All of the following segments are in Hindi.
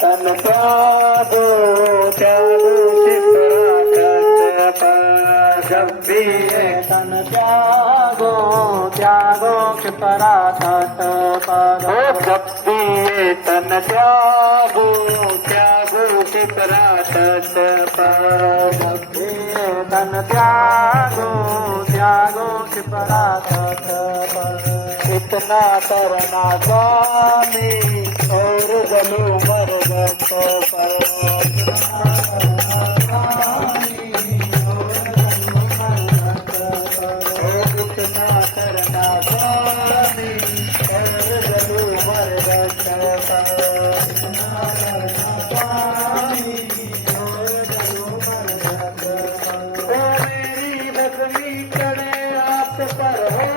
तन त्यागो त्यागो शिपराखत जब भी तन त्यागो त्यागो शिपराखत जब भी तन त्यागो त्यागो शिपराखत जब भी तन त्यागो त्यागो शिपराखत इतना करना स्वामी और गलू मर गो पर इतना करना स्वामी और गलू मर मेरी भस्मी करे आप पर हो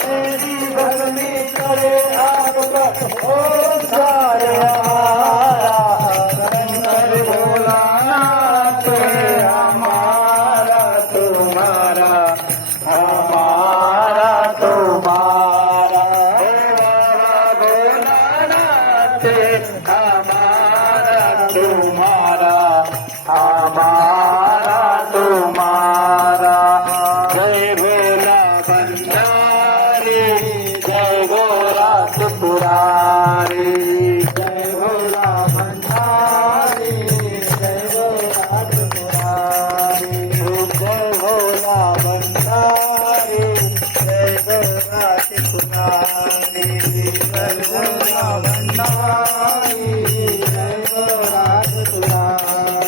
मेरी भस्मी करे आप पर हो सारे शंकर भोलानाथ हमारा तुम्हारा हमारा तुम्हारा भोलानाथ हमारा तुम्हारा हमारा तुम्हारा जय भोला भंडारी जय भोला त्रिपुरारी जय भोला भंडारी जय भोला त्रिपुरारी जय भोला भंडारी जय भोला त्रिपुरारी जय भोला भंडारी जय भोला त्रिपुरारी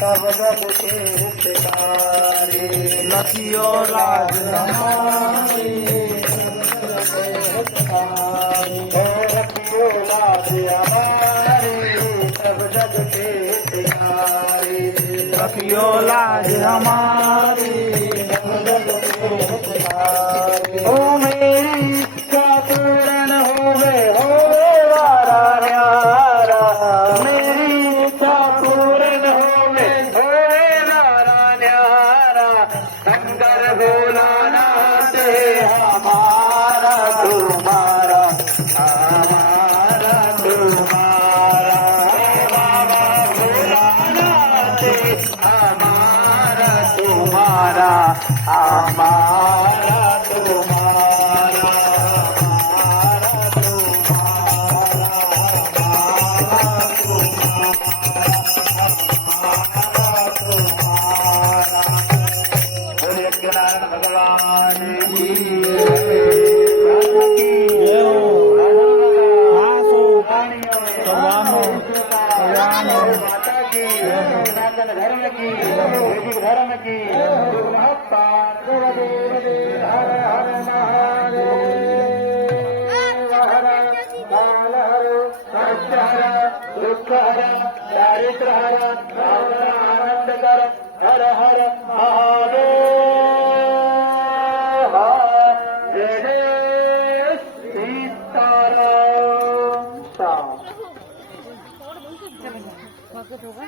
सब जग के हितकारी लखियो लाज हमारी लखियो लाज हमारी सब जग के हितकारी लखियो लाज हमारी सब जग के हितकारी ओ मेरी इच्छा पूर्ण होवे हो वारा न्यारा मेरी इच्छा पूर्ण शंकर भोलानाथ हमारा तुम्हारा हमारा तुम्हारा बाबा भोलानाथ हमारा तुम्हारा हमारा तुम्हारा नारायण भगवान की माता की सनातन धर्म की वैदिक धर्म की हर हर महादेव काल हर सत्य हर दुख हर दारिद्र हर आनंद कर हर हर महादेव होगा